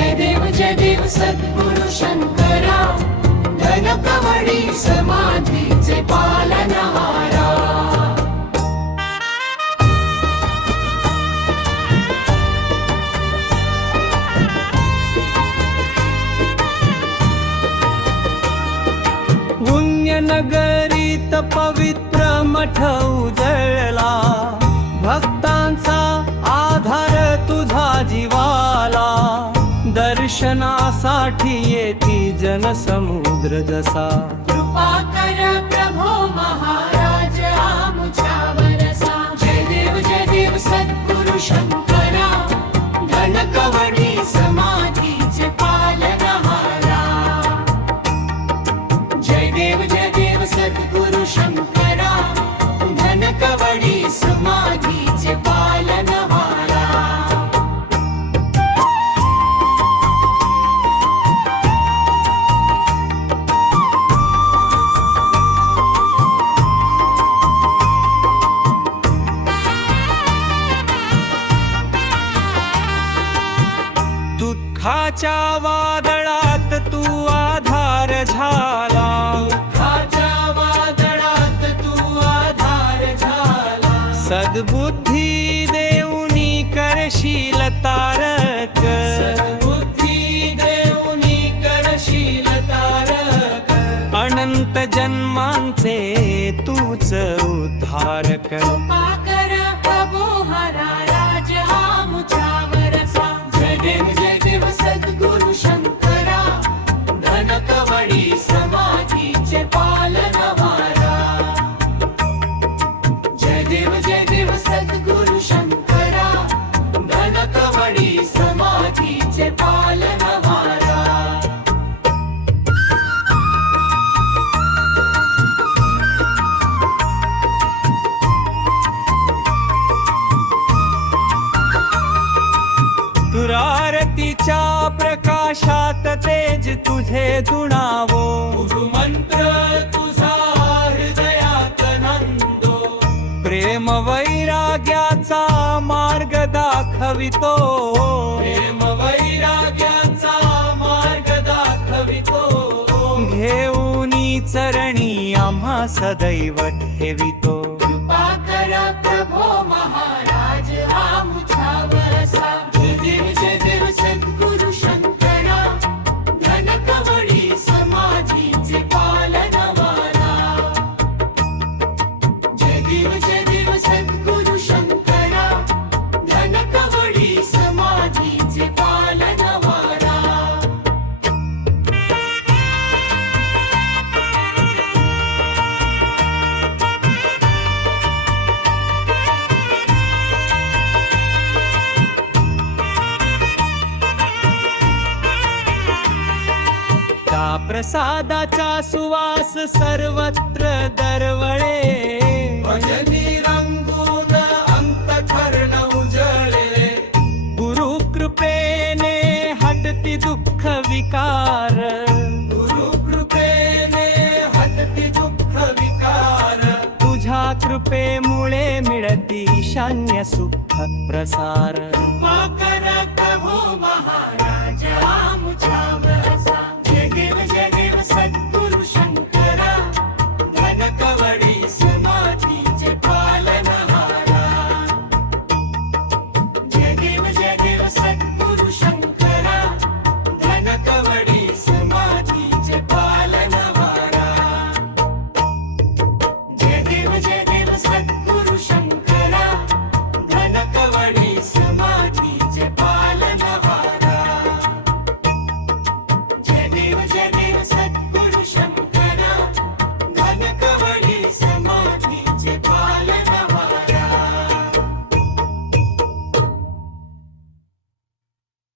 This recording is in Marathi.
जय देव सद्गुरु शंकरा, धनकवडी समाधीचे पालनहारा. पुण्यनगरीत पवित्र मठ उजळला, भक्तांचा आधार तुझा जीवाला. दर्शनासाठी येती जनसमुद्र जसा. कृपा कर प्रभो महाराज आमुच्यावरसा. जय देव सद्गुरु शंकरा, धनकवडी समाधीचे पालनहारा. जय देव सद्गुरु शंकरा, धनकवडी समाधीचे पालनहारा. दुःखाच्या वादळात तू आधार झाला, दुःखाच्या वादळात तू आधार झाला. सद्बुद्धी देऊनी करशील तारक. सद्बुद्धी देऊनी करशील तारक. अनंत जन्मांचे तूच उद्धारक. कृपा कर प्रभो महाराज आमुच्यावरसा. जय देव सद्गुरु शंकरा, धनकवडी समाधीचे पालनहारा. जय देव सद्गुरु शंकरा, धनकवडी समाधीचे पालनहारा. तुरारतीच्या प्रकाशात तेज तुझे दुणावो. गुरुमंत्र तुझा हृदयात नंदो. प्रेम वैराग्याचा मार्ग दाखवितो. प्रेम वैराग्याचा मार्ग दाखवितो. घेऊनी चरणी आम्हा सदैव ठेवितो. कृपा कर प्रभो महाराज आमुच्यावरसा. जय देव सद्गुरु शंकरा, धनकवडी समाधीचे पालनहारा. जय देव सद्गुरु शंकरा, धनकवडी समाधीचे पालनहारा. त्या प्रसादाचा सुवास सर्वत्र दरवळे. भजनी रंगून अंतःकरण उजळले. गुरु कृपेने हटती दुःख विकार. गुरु कृपेने हटती दुःख विकार. तुझ्या कृपेमुळे मिळती ईशान्य सुख प्रसार. कृपा कर प्रभो महाराज